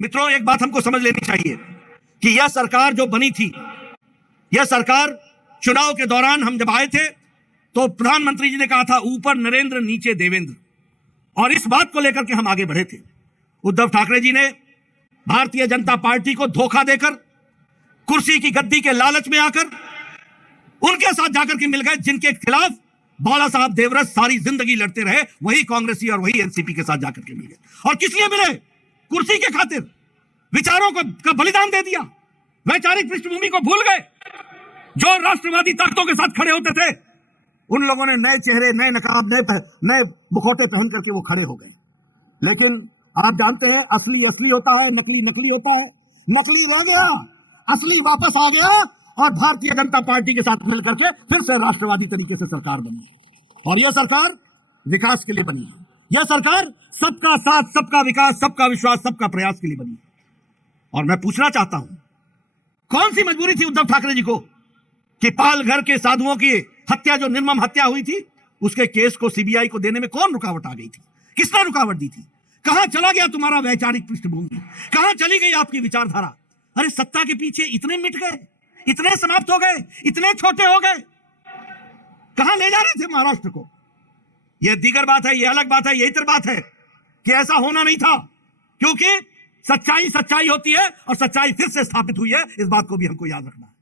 मित्रों, एक बात हमको समझ लेनी चाहिए कि यह सरकार जो बनी थी, यह सरकार चुनाव के दौरान हम जब आए थे तो प्रधानमंत्री जी ने कहा था ऊपर नरेंद्र नीचे देवेंद्र, और इस बात को लेकर के हम आगे बढ़े थे। उद्धव ठाकरे जी ने भारतीय जनता पार्टी को धोखा देकर, कुर्सी की गद्दी के लालच में आकर उनके साथ जाकर के मिल गए जिनके खिलाफ बाला साहब देवरस सारी जिंदगी लड़ते रहे, वही कांग्रेसी और वही एनसीपी के साथ जाकर के मिल गए। और किस लिए मिले? कुर्सी के खातिर विचारों का बलिदान दे दिया, वैचारिक पृष्ठभूमि को भूल गए। जो राष्ट्रवादी ताकतों के साथ खड़े होते थे, उन लोगों ने नए चेहरे, नए नकाब, नए मुखौटे पहन करके वो खड़े हो गए। लेकिन आप जानते हैं, असली असली होता है, नकली नकली होता है। नकली रह गया, असली वापस आ गया, और भारतीय जनता पार्टी के साथ मिलकर के फिर से राष्ट्रवादी तरीके से सरकार बनी। और यह सरकार विकास के लिए बनी है। यह सरकार सबका साथ, सबका विकास, सबका विश्वास, सबका प्रयास के लिए बनी। और मैं पूछना चाहता हूं, कौन सी मजबूरी थी उद्धव ठाकरे जी को कि पालघर के साधुओं की हत्या, जो निर्मम हत्या हुई थी, उसके केस को सीबीआई को देने में कौन रुकावट आ गई थी? किसने रुकावट दी थी? कहां चला गया तुम्हारा वैचारिक पृष्ठभूमि? कहां चली गई आपकी विचारधारा? अरे सत्ता के पीछे इतने मिट गए, इतने समाप्त हो गए, इतने छोटे हो गए, कहां ले जा रहे थे महाराष्ट्र को? यह दीगर बात है, यह अलग बात है, यही तर बात है कि ऐसा होना नहीं था, क्योंकि सच्चाई सच्चाई होती है और सच्चाई फिर से स्थापित हुई है। इस बात को भी हमको याद रखना है।